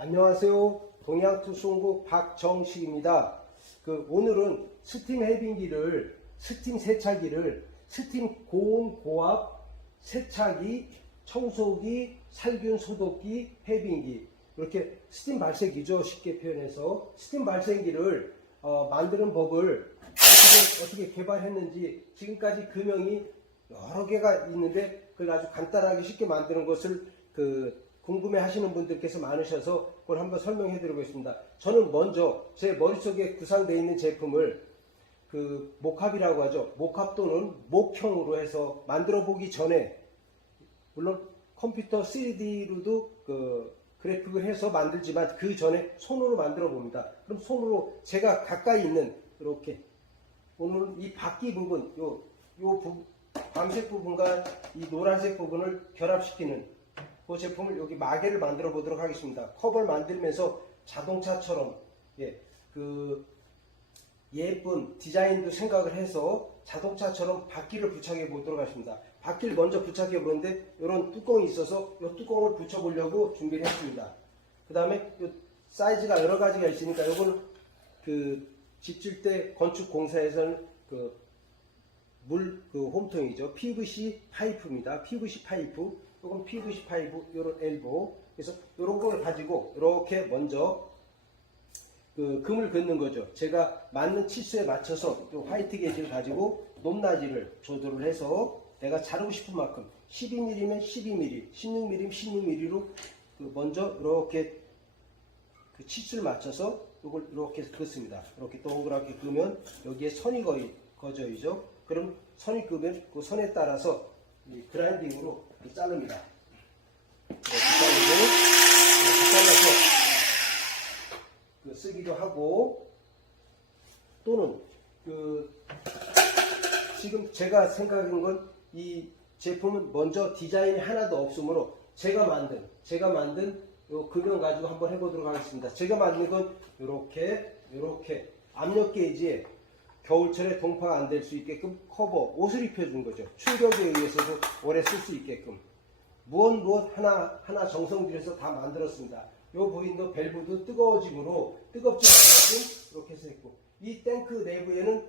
안녕하세요. 동양투수공구 박정식입니다. 오늘은 스팀 해빙기를, 스팀 세차기를, 스팀 고온 고압 세차기, 청소기, 살균 소독기, 해빙기, 이렇게 스팀 발생기죠. 쉽게 표현해서 스팀 발생기를 만드는 법을 어떻게 개발했는지, 지금까지 금형이 여러 개가 있는데 그걸 아주 간단하게 쉽게 만드는 것을 궁금해 하시는 분들께서 많으셔서 그걸 한번 설명해 드리고 있습니다. 저는 먼저 제 머릿속에 구상되어 있는 제품을 목합이라고 하죠. 목합 또는 목형으로 해서 만들어 보기 전에, 물론 컴퓨터 3D로도 그래픽을 해서 만들지만 그 전에 손으로 만들어 봅니다. 그럼 손으로 제가 가까이 있는 이렇게 오늘 이 바퀴 부분, 밤색 부분과 이 노란색 부분을 결합시키는 그 제품을 여기 마개를 만들어 보도록 하겠습니다. 컵을 만들면서 자동차처럼 예쁜 디자인도 생각을 해서 자동차처럼 바퀴를 부착해 보도록 하겠습니다. 바퀴를 먼저 부착해 보는데 이런 뚜껑이 있어서 이 뚜껑을 붙여 보려고 준비를 했습니다. 그 다음에 사이즈가 여러 가지가 있으니까 이거는 집질 때 건축 공사에서는 홈통이죠. PVC 파이프입니다. PVC 파이프. 이건 PVC 파이프, 요런 엘보. 그래서 이런 걸 가지고 이렇게 먼저 금을 긋는 거죠. 제가 맞는 치수에 맞춰서 화이트 게이지를 가지고 높낮이를 조절을 해서 내가 자르고 싶은 만큼 12mm면 12mm, 16mm면 16mm로 먼저 이렇게 치수를 맞춰서 이걸 이렇게 긋습니다. 이렇게 동그랗게 긋으면 여기에 선이 거져있죠. 그럼 선이 긋으면 그 선에 따라서 그라인딩으로 자릅니다. 이렇게 잘라서 쓰기도 하고, 또는 지금 제가 생각한 건 이 제품은 먼저 디자인이 하나도 없으므로 제가 만든 요 금형 가지고 한번 해보도록 하겠습니다. 제가 만든 건 이렇게 압력 게이지에 겨울철에 동파가 안 될 수 있게끔 커버, 옷을 입혀준 거죠. 충격에 의해서도 오래 쓸 수 있게끔 무엇 하나 정성 들여서 다 만들었습니다. 요 부인도 밸브도 뜨거워짐으로 뜨겁지 않게끔 이렇게 해서 했고, 이 탱크 내부에는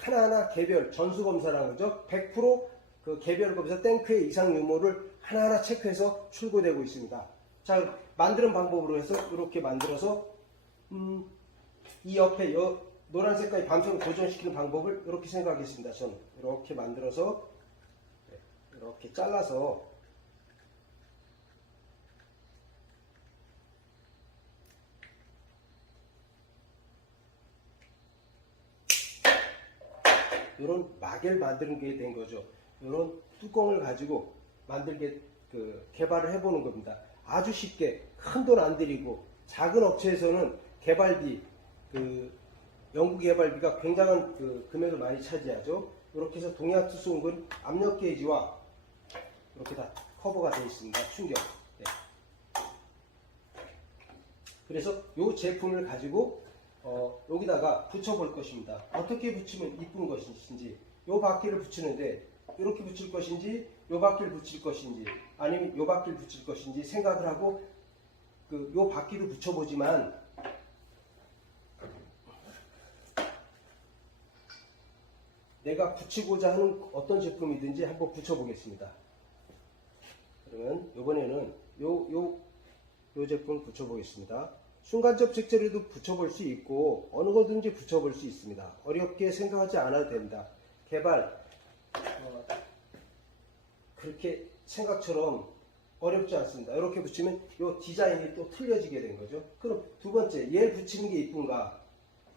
하나하나 개별 전수검사라는 거죠. 100% 개별 검사 탱크의 이상 유무를 하나하나 체크해서 출고되고 있습니다. 자, 만드는 방법으로 해서 이렇게 만들어서 이 옆에 노란 색깔의 밤색을 고정시키는 방법을 이렇게 생각하겠습니다. 저는 이렇게 만들어서 이렇게 잘라서 이런 마개를 만드는 게 된 거죠. 이런 뚜껑을 가지고 만들게 개발을 해보는 겁니다. 아주 쉽게 큰 돈 안 들이고, 작은 업체에서는 개발비, 연구 개발비가 굉장한 금액을 많이 차지하죠. 이렇게 해서 동양투수공구는 압력 게이지와 이렇게 다 커버가 되어 있습니다. 충격. 네. 그래서 이 제품을 가지고 여기다가 붙여볼 것입니다. 어떻게 붙이면 이쁜 것인지, 이 바퀴를 붙이는데 이렇게 붙일 것인지, 이 바퀴를 붙일 것인지, 아니면 이 바퀴를 붙일 것인지 생각을 하고 이 바퀴를 붙여보지만, 내가 붙이고자 하는 어떤 제품이든지 한번 붙여보겠습니다. 그러면 이번에는 요 제품을 붙여보겠습니다. 순간접 색재료도 붙여볼 수 있고 어느 거든지 붙여볼 수 있습니다. 어렵게 생각하지 않아도 됩니다. 개발 그렇게 생각처럼 어렵지 않습니다. 이렇게 붙이면 이 디자인이 또 틀려지게 된 거죠. 그럼 두 번째, 얘를 붙이는 게 이쁜가?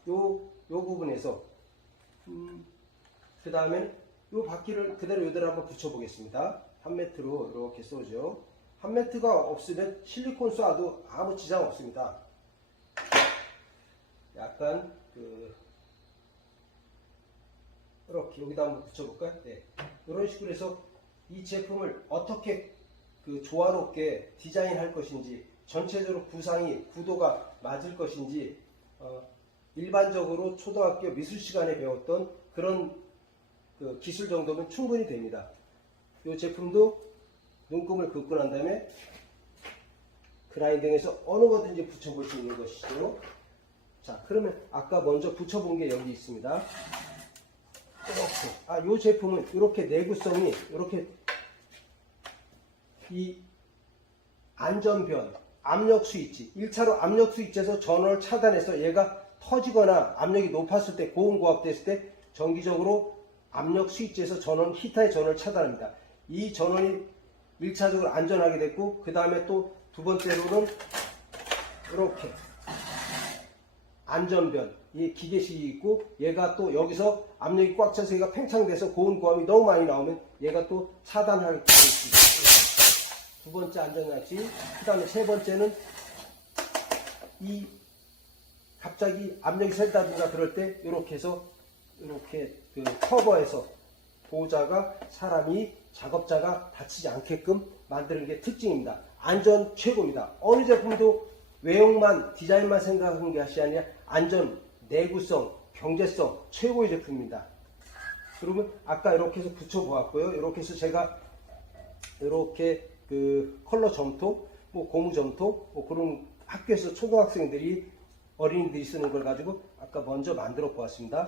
요 부분에서 그 다음에 이 바퀴를 그대로 한번 붙여보겠습니다. 한 매트로 이렇게 쏘죠. 한 매트가 없으면 실리콘 쏴도 아무 지장 없습니다. 약간 이렇게 여기다 한번 붙여볼까요? 네. 이런 식으로 해서 이 제품을 어떻게 조화롭게 디자인할 것인지, 전체적으로 구도가 맞을 것인지, 일반적으로 초등학교 미술 시간에 배웠던 그런 기술 정도면 충분히 됩니다. 이 제품도 눈금을 긋고 난 다음에 그라인딩해서 어느 거든지 붙여볼 수 있는 것이죠. 자, 그러면 아까 먼저 붙여본 게 여기 있습니다. 이렇게. 이 제품은 이렇게 내구성이 이렇게 이 안전변, 압력 스위치, 1차로 압력 스위치에서 전원을 차단해서 얘가 터지거나 압력이 높았을 때, 고온 고압됐을 때 정기적으로 압력 스위치에서 전원, 히터의 전원을 차단합니다. 이 전원이 1차적으로 안전하게 됐고, 그 다음에 또 두 번째로는 이렇게 안전변, 이 기계식이 있고, 얘가 또 여기서 압력이 꽉 차서 얘가 팽창돼서 고온 고압이 너무 많이 나오면 얘가 또 차단할 수 있습니다. 두 번째 안전장치. 그 다음에 세 번째는 이 갑자기 압력이 셀다든가 그럴 때 이렇게 해서 이렇게 그 커버에서 보호자가 사람이 작업자가 다치지 않게끔 만드는 게 특징입니다. 안전 최고입니다. 어느 제품도 외형만 디자인만 생각하는 것이 아니라 안전, 내구성, 경제성 최고의 제품입니다. 그러면 아까 이렇게 해서 붙여보았고요. 이렇게 해서 제가 이렇게 그 컬러 점토, 뭐 고무 점토, 뭐 그런 학교에서 초등학생들이 어린이들이 쓰는 걸 가지고 아까 먼저 만들어 보았습니다.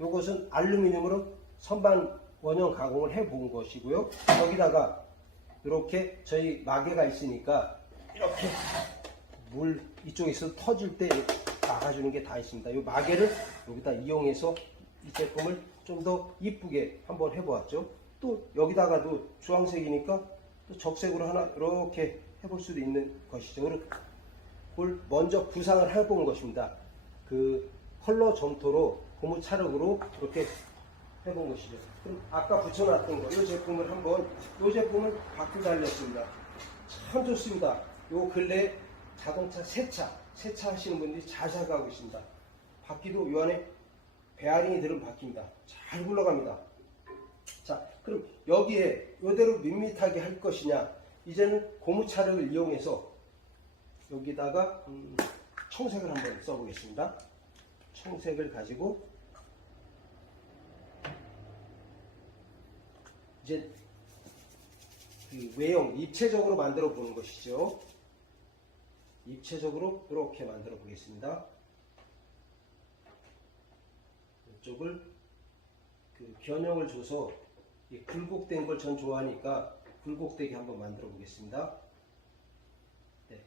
요것은 알루미늄으로 선반 원형 가공을 해 본 것이고요. 여기다가 이렇게 저희 마개가 있으니까 이렇게 물 이쪽에서 터질 때 막아주는 게 다 있습니다. 이 마개를 여기다 이용해서 이 제품을 좀 더 이쁘게 한번 해보았죠. 또 여기다가도 주황색이니까 또 적색으로 하나 이렇게 해볼 수도 있는 것이죠. 그걸 먼저 구상을 해본 것입니다. 그 컬러 점토로 고무 찰흙으로 이렇게 해본 것이죠. 그럼 아까 붙여놨던 거, 이 제품을 한번, 이 제품은 바퀴 달렸습니다. 참 좋습니다. 요 근래 자동차 세차 하시는 분들이 잘 사용하고 있습니다. 바퀴도 요 안에 베어링이 들은 바퀴입니다. 잘 굴러갑니다. 자, 그럼 여기에 이대로 밋밋하게 할 것이냐? 이제는 고무 찰흙을 이용해서 여기다가 청색을 한번 써보겠습니다. 청색을 가지고 이제 그 외형 입체적으로 만들어 보는 것이죠. 입체적으로 이렇게 만들어 보겠습니다. 이쪽을 그 변형을 줘서 굴곡된 걸 전 좋아하니까 굴곡되게 한번 만들어 보겠습니다. 네.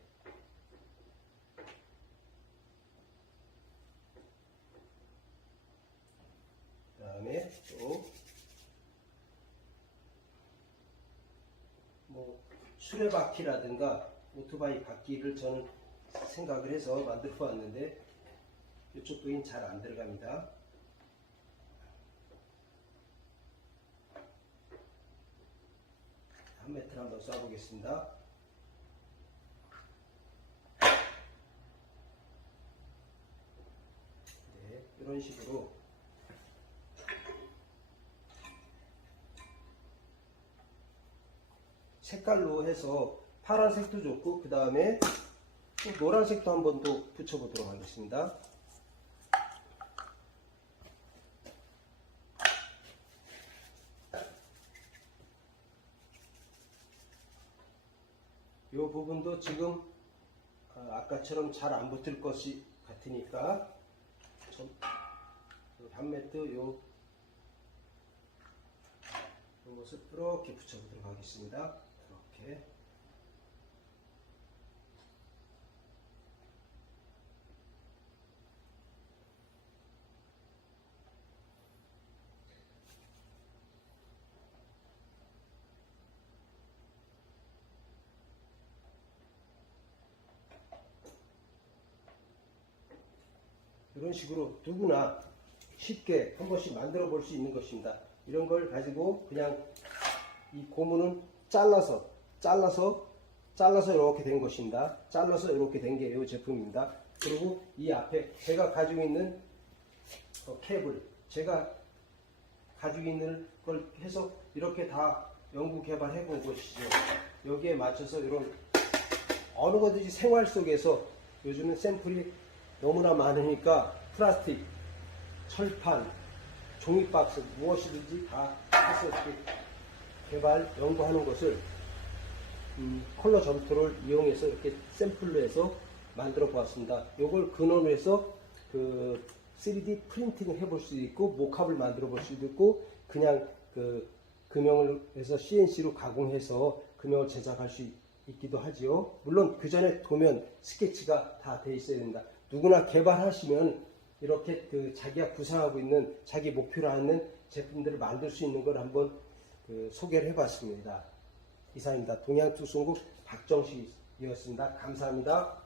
그 다음에 또 뭐 수레바퀴라든가 오토바이 바퀴를 저는 생각을 해서 만들어 봤는데 이쪽 부인 잘 안 들어갑니다. 한 메트를 한번 쏴보겠습니다. 네, 이런 식으로 색깔로 해서 파란색도 좋고 그 다음에 노란색도 한번 더 붙여보도록 하겠습니다. 이 부분도 지금 아까처럼 잘 안 붙을 것이 같으니까 한 매트 이것을 이렇게 붙여보도록 하겠습니다. 이렇게. 이런 식으로 누구나 쉽게 한 번씩 만들어 볼 수 있는 것입니다. 이런 걸 가지고 그냥 이 고무는 잘라서 이렇게 된 것입니다. 잘라서 이렇게 된 게 이 제품입니다. 그리고 이 앞에 제가 가지고 있는 캡을 제가 가지고 있는 걸 해서 이렇게 다 연구 개발해 본 것이죠. 여기에 맞춰서 이런 어느 것든지 생활 속에서 요즘은 샘플이 너무나 많으니까 플라스틱, 철판, 종이박스 무엇이든지 다 해서 이렇게 개발, 연구하는 것을 컬러 점토를 이용해서 이렇게 샘플로 해서 만들어 보았습니다. 이걸 근원으로 해서 그 3D 프린팅을 해볼 수도 있고 모캅을 만들어 볼 수도 있고 그냥 그 금형을 해서 CNC로 가공해서 금형을 제작할 수 있기도 하지요. 물론 그 전에 도면 스케치가 다 돼 있어야 된다. 누구나 개발하시면 이렇게 그 자기가 구상하고 있는 자기 목표로 하는 제품들을 만들 수 있는 걸 한번 그 소개를 해봤습니다. 이상입니다. 동양투송국 박정식이었습니다. 감사합니다.